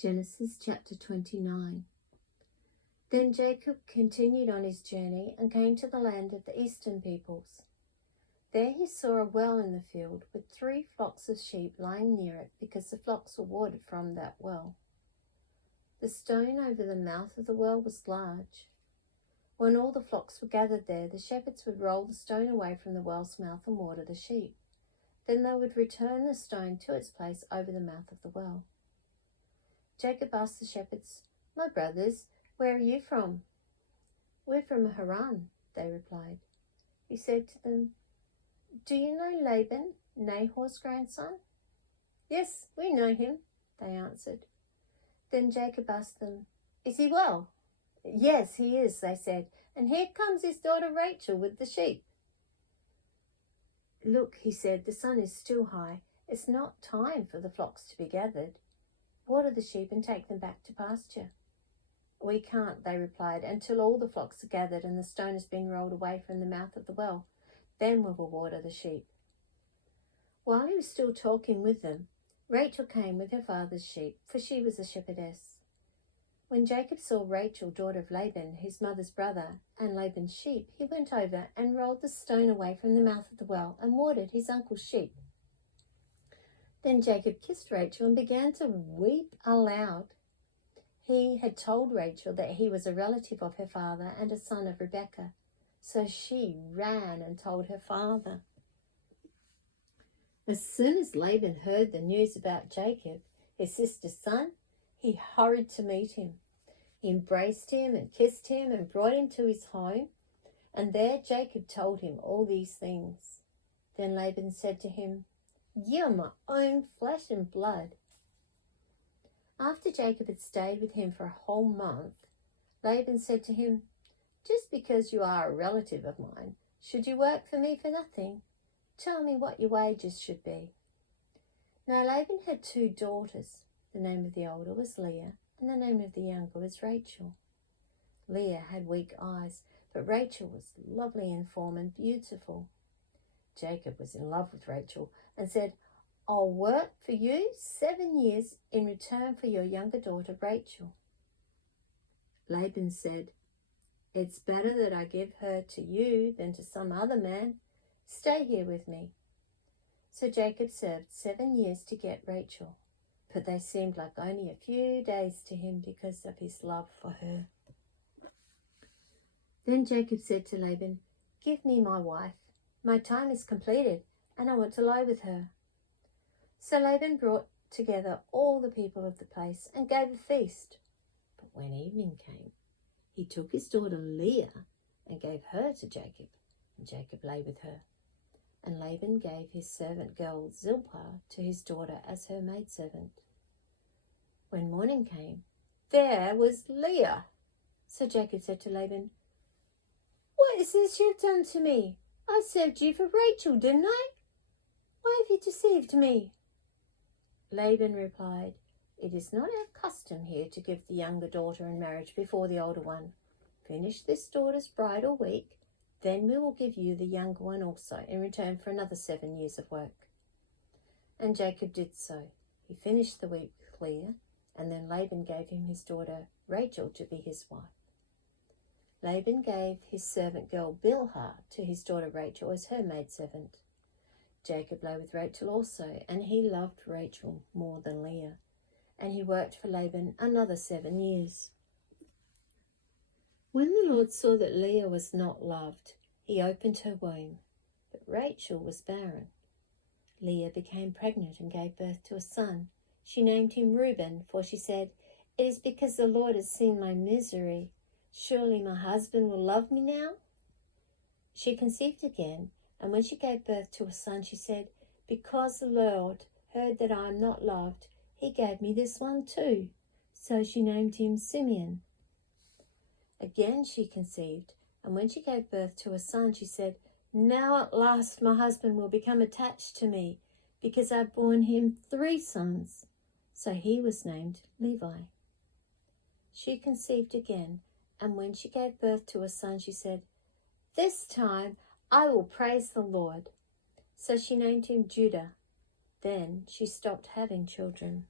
Genesis chapter 29. Then Jacob continued on his journey and came to the land of the eastern peoples. There he saw a well in the field with 3 flocks of sheep lying near it because the flocks were watered from that well. The stone over the mouth of the well was large. When all the flocks were gathered there, the shepherds would roll the stone away from the well's mouth and water the sheep. Then they would return the stone to its place over the mouth of the well. Jacob asked the shepherds, "My brothers, where are you from?" "We're from Haran," they replied. He said to them, "Do you know Laban, Nahor's grandson?" "Yes, we know him," they answered. Then Jacob asked them, "Is he well?" "Yes, he is," they said, "and here comes his daughter Rachel with the sheep." "Look," he said, "the sun is still high. It's not time for the flocks to be gathered. Water the sheep and take them back to pasture." "We can't," they replied, "until all the flocks are gathered and the stone has been rolled away from the mouth of the well. Then we will water the sheep." While he was still talking with them, Rachel came with her father's sheep, for she was a shepherdess. When Jacob saw Rachel, daughter of Laban, his mother's brother, and Laban's sheep, he went over and rolled the stone away from the mouth of the well and watered his uncle's sheep. Then Jacob kissed Rachel and began to weep aloud. He had told Rachel that he was a relative of her father and a son of Rebekah, so she ran and told her father. As soon as Laban heard the news about Jacob, his sister's son, he hurried to meet him. He embraced him and kissed him and brought him to his home, and there Jacob told him all these things. Then Laban said to him, "You are my own flesh and blood." After Jacob had stayed with him for a whole month, Laban said to him, "Just because you are a relative of mine, should you work for me for nothing? Tell me what your wages should be." Now Laban had 2 daughters. The name of the older was Leah, and the name of the younger was Rachel. Leah had weak eyes, but Rachel was lovely in form and beautiful. Jacob was in love with Rachel and said, "I'll work for you 7 years in return for your younger daughter Rachel." Laban said, "It's better that I give her to you than to some other man. Stay here with me." So Jacob served 7 years to get Rachel, but they seemed like only a few days to him because of his love for her. Then Jacob said to Laban, "Give me my wife. My time is completed, and I want to lie with her." So Laban brought together all the people of the place and gave a feast. But when evening came, he took his daughter Leah and gave her to Jacob, and Jacob lay with her. And Laban gave his servant girl Zilpah to his daughter as her maidservant. When morning came, there was Leah. So Jacob said to Laban, "What is this you have done to me? I served you for Rachel, didn't I? Why have you deceived me?" Laban replied, "It is not our custom here to give the younger daughter in marriage before the older one. Finish this daughter's bridal week, then we will give you the younger one also in return for another 7 years of work." And Jacob did so. He finished the week with Leah, and then Laban gave him his daughter Rachel to be his wife. Laban gave his servant girl Bilhah to his daughter Rachel as her maidservant. Jacob lay with Rachel also, and he loved Rachel more than Leah, and he worked for Laban another 7 years. When the Lord saw that Leah was not loved, he opened her womb, but Rachel was barren. Leah became pregnant and gave birth to a son. She named him Reuben, for she said, "It is because the Lord has seen my misery. Surely my husband will love me now." She conceived again, and when she gave birth to a son, she said, "Because the Lord heard that I am not loved, he gave me this one too." So she named him Simeon. Again she conceived, and when she gave birth to a son, she said, "Now at last my husband will become attached to me, because I've borne him 3 sons. So he was named Levi. She conceived again, and when she gave birth to a son, she said, "This time I will praise the Lord." So she named him Judah. Then she stopped having children.